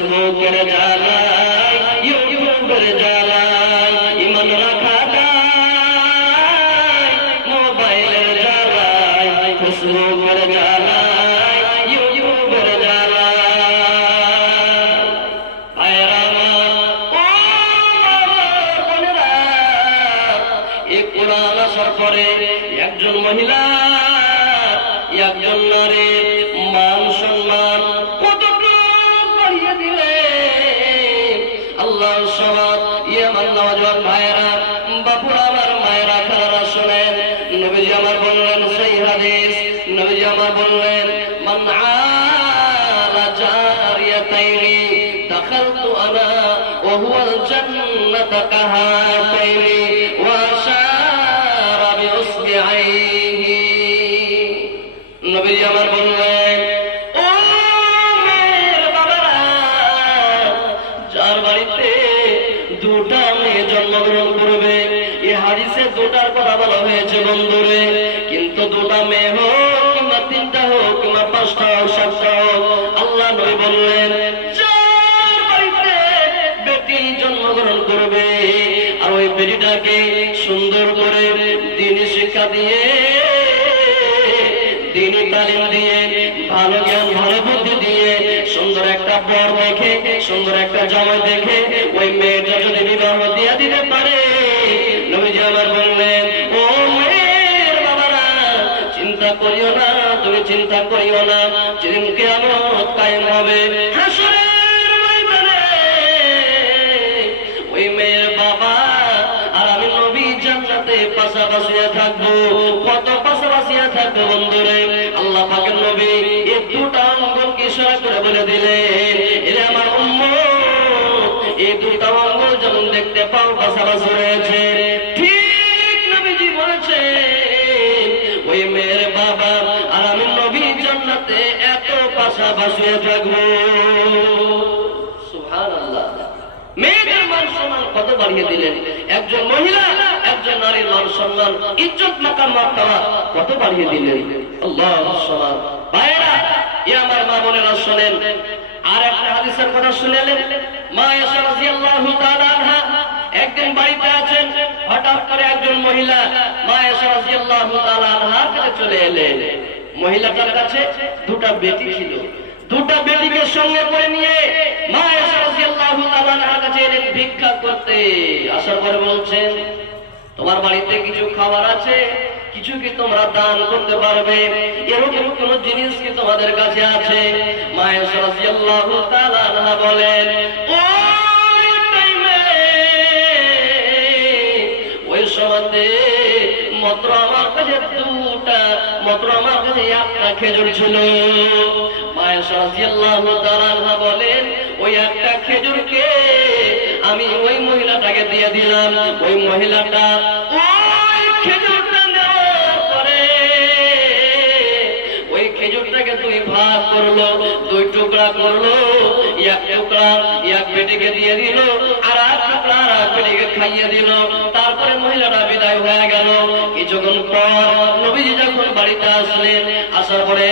ফেসবুকের জ্বালায় ইউটিউবের জ্বালায় ইমান রাখা যায় মোবাইলের জ্বালায় ফেসবুকের জ্বালায় ইউটিউবের জ্বালায় ভাইরা বোনেরা এই কোরআন আসার পরে একজন মহিলা একজন নারীর মান সম্মান কতটুকু বাড়িয়ে দিলে আল্লাহর সওয়াব ইয়ামান নওজোয়ান ভাইরা বাপুরা আমার মায়েরা খালারা শুনেন নবীজি আমার বললেন সহিহ হাদিস নবীজি আমার বললেন মান আলা জারিয়াতাইনি দাখালতু আনা ওয়া হুয়াল জান্নাতা কাহাতাইনি ওয়া আশারা বিউসবিআইহি নবীজি আমার বললেন ও মেয়ের বাবারা যার বাড়িতে দুটা মেয়ে জন্মগ্রহণ করবে এই হাদিসে দুটার কথা বলা হয়েছে বন্ধুরে কিন্তু দুটা মেয়ে হোক কিংবা তিনটা হোক কিংবা পাঁচটা হোক সাতটা হোক আল্লাহ নবী বললেন যার বাড়িতে বেটি জন্মগ্রহণ করবে আর ওই বেটিটাকে সুন্দর করে দ্বীনি শিক্ষা দিয়ে দ্বীনি তালিম দিয়ে ভালো জ্ঞান ভালো বুদ্ধি দিয়ে সুন্দর একটা বর দেখে সুন্দর একটা জামাই দেখে ওই মেয়েটা যদি বিবাহ দিয়ে দিতে পারে নবীজি আমার বললেন ও মেয়ের বাবারা চিন্তা করিও না তুমি চিন্তা করিও না যেদিন কিয়ামত কায়েম হবে হাসরের ময়দানে ওই মেয়ের বাবা আর আমি নবী জান্নাতে পাশাপাশি থাকবো কত পাশাপাশি থাকবো বন্ধুরে আল্লাহ পাকের নবী এই দুটা আঙ্গুলকে ইশারা করে বলে দিলেন এরে আমার উম্মত এই দুটা আঙ্গুল যেমন দেখতে পাও পাশাপাশি রয়েছে ঠিক নবীজি বলেছেন ওই মেয়ের বাবা আর আমি নবী জান্নাতে এত পাশাপাশি থাকবো সুবহানাল্লাহ মেয়েদের মান সম্মান কত বাড়িয়ে দিলেন একজন মহিলা একজন নারীর মান সম্মান ইজ্জত মাকাম মারতাবা কত বাড়িয়ে দিলেন আল্লাহু সুবহান ভাইরা এই আমার মা বোনেরা শুনেন আর একটা হাদিসের কথা শুনেলেন মা আয়েশা রাদিয়াল্লাহু তাআলা আনহা একদিন বাড়িতে আছেন হঠাৎ করে একজন মহিলা মা আয়েশা রাদিয়াল্লাহু তাআলা আনহার কাছে চলে এলেন মহিলাটার কাছে দুটা বেটি ছিল দুটা বেটিকে সঙ্গে করে নিয়ে মা আয়েশা রাদিয়াল্লাহু তাআলা আনহার কাছে এলেন ভিক্ষা করতে আসার পরে বলছেন তোমার বাড়িতে কিছু খাবার আছে কিছু কি তোমরা দান করতে পারবে এরকম কোন জিনিস কি তোমাদের কাছে আছে মা আয়েশা রাদিয়াল্লাহু তাআলা আনহা বলেন ওই টাইমে ওই সময়তে মাত্র আমার কাছে আমার কাছে একটা খেজুর ছিল মা আয়েশা রাদিয়াল্লাহু তাআলা আনহা বলেন ওই একটা খেজুরকে আমি ওই মহিলাটাকে দিয়ে দিলাম ওই মহিলাটা ওই খেজুরটা নেওয়ার পরে ওই খেজুরটাকে দুই ভাগ করলো দুই টুকরা করলো এক টুকরা এক বেটিকে দিয়ে দিল আর এক টুকরা আর এক বেটিকে খাইয়ে দিল তারপরে মহিলাটা বিদায় হয়ে গেল কিছুক্ষণ পর নবীজি যখন বাড়িতে আসলেন আসার পরে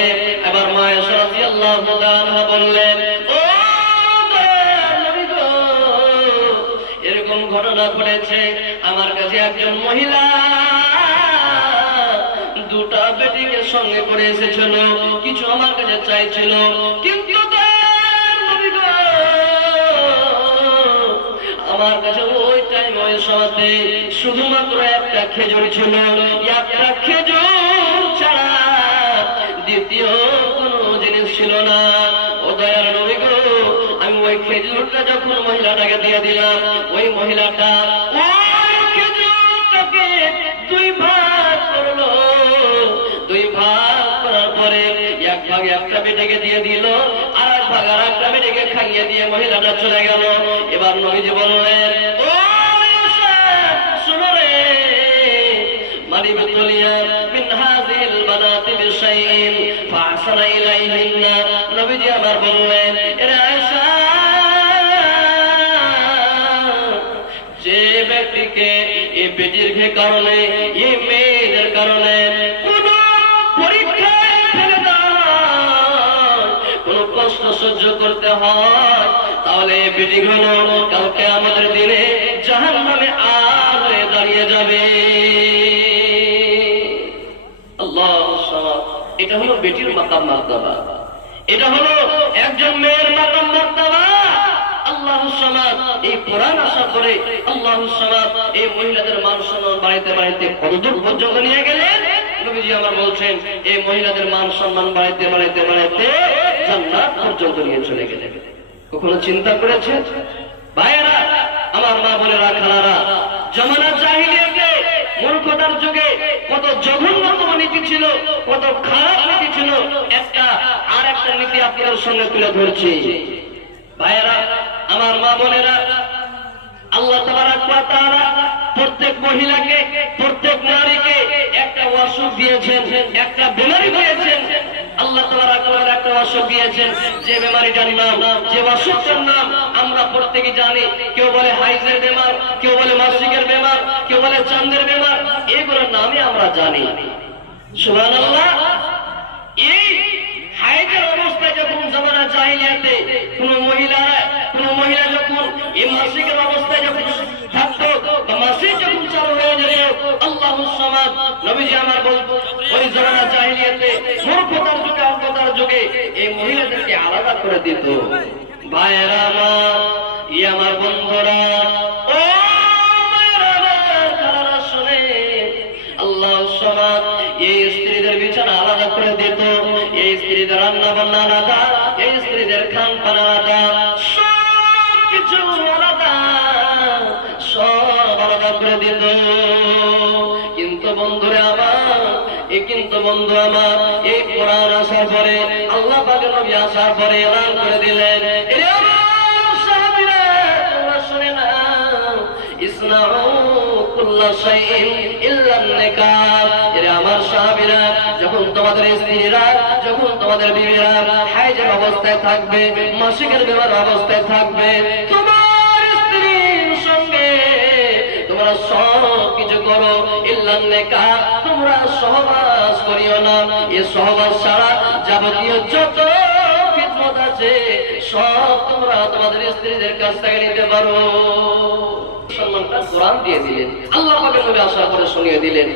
এবার মা আয়েশা রাদিয়াল্লাহু তাআলা আনহা বললেন ও নবী গো এরকম ঘটনা ঘটেছে আমার কাছে একজন মহিলা দুটা বেটিকে সঙ্গে করে এসেছিল কিছু আমার কাছে চাইছিল কিন্তু নবী গো আমার কাছে ওই টাইম ওই সময়তে শুধুমাত্র একটা খেজুর ছিল একটা খেজুর ছাড়া দ্বিতীয় কোনো জিনিস ছিল না ও দয়ার নবী গো আমি ওই খেজুরটা যখন মহিলাটাকে দিয়ে দিলাম ওই মহিলাটা ওই খেজুরটাকে দুই ভাগ করলো দুই ভাগ করার পরে এক ভাগ একটা বেটিকে দিয়ে দিল আর এক ভাগ আর একটা বেটিকে খাইয়ে দিয়ে মহিলাটা চলে গেল এবার নবীজি বললেন ও আয়েশা শুনো রে মারি বিতলিয়া মিন হাযিল বানাতি বিশাইইন ফাআসারা ইলাইহিন্না নবীজি আবার বললেন এরে আয়েশা যে ব্যক্তিকে এই বেটির কারণে এই মেয়েদের কারণে কোনো পরীক্ষায় ফেলে দেওয়া কোন কষ্ট সহ্য করতে হয় তাহলে বেটি হলো কালকে আমাদের দিনে জাহান্নামে আর হয়ে দাঁড়িয়ে যাবে। আল্লাহু সামাদ। এটা হলো বেটির মাকাম মারতাবা, এটা হলো একজন মেয়ের মাকাম মারতাবা। আল্লাহু সামাদ। এই কোরআন আসার পরে আল্লাহু সামাদ এই মহিলাদের মান সম্মান বাড়াইতে বাড়াইতে কতদূর পর্যন্ত নিয়ে গেলেন? নবীজি আমার বলছেন এই মহিলাদের মান সম্মান বাড়াইতে বাড়াইতে বাড়াইতে জান্নাত পর্যন্ত নিয়ে চলে গেলেন। কখনো চিন্তা করেছেন ভাইয়েরা, আমার মা বোনেরা, খালারা, জামানা জাহিলিয়াতে মূর্খতার যুগে কত জঘন্যতম নীতি ছিল, কত খারাপ নীতি ছিল, একটা আর একটা নীতি আপনাদের সঙ্গে তুলে ধরছি। ভাইয়েরা, আমার মা বোনেরা, আল্লাহ তাবারক ওয়া তাআলা প্রত্যেক মহিলাকে, প্রত্যেক নারীকে একটা অসুখ দিয়েছেন, একটা বেমারি দিয়েছেন। আল্লাহ তাবারক ওয়া তাআলা একটা অসুখ দিয়েছেন, যে বেমারিটার নাম, যে অসুখটার নাম আমরা প্রত্যেকে জানি। কেউ বলে হাইজের বেমার, কেউ বলে মাসিকের বেমার, কেউ বলে চাঁদের বেমার, এগুলোর নামে আমরা জানি। সুবহানাল্লাহ। এই হাইজের অবস্থায় যখন জামানা জাহিলিয়াতে কোন মহিলা যখন এই মাসিকের অবস্থায় যখন থাকতো, বা মাসিক যখন চালু হয়ে যেত, আল্লাহু সামাদ, নবীজি আমার বলবো ওই জামানা জাহিলিয়াতে মূর্খতার যুগে, অজ্ঞতার যুগে এই মহিলাদেরকে আলাদা করে দিত। ভাইয়েরা আমার, আমার বন্ধুরা, ও ভাইয়েরা আমার, তারা শুনে আল্লাহু সামাদ এই স্ত্রীদের বিছানা আলাদা করে দিত, এই স্ত্রীদের রান্না বান্না আলাদা, এই স্ত্রীদের খান পান আলাদা, সব কিছু আলাদা, সব আলাদা করে দিত। কিন্তু বন্ধুরা আমার, বন্ধু আমার, এই কোরআন আসার পরে, আল্লাহ পাকের নবী আসার পরে এলান করে দিলেন, এরে আমার সাহাবীরা, তোমরা শুনে নাও, ইসনাউ কুল্লা শাইইন ইল্লা নিকাহ। এরে আমার সাহাবীরা, যখন তোমাদের স্ত্রীরা, যখন তোমাদের বিবিরা হাইজের অবস্থায় থাকবে, মাসিকের বেমার অবস্থায় থাকবে, তোমার স্ত্রীর সঙ্গে তোমরা সব কিছু করো, ইল্লা নিকাহ, তোমরা সহবাস করিও না। এই সহবাস ছাড়া যাবতীয় যত খিদমত আছে সব তোমরা তোমাদের স্ত্রীদের কাছ থেকে নিতে পারো। সম্মানটা কোরআন দিয়ে দিলেন, আল্লাহ পাকের নবী আসার পরে শুনিয়ে দিলেন।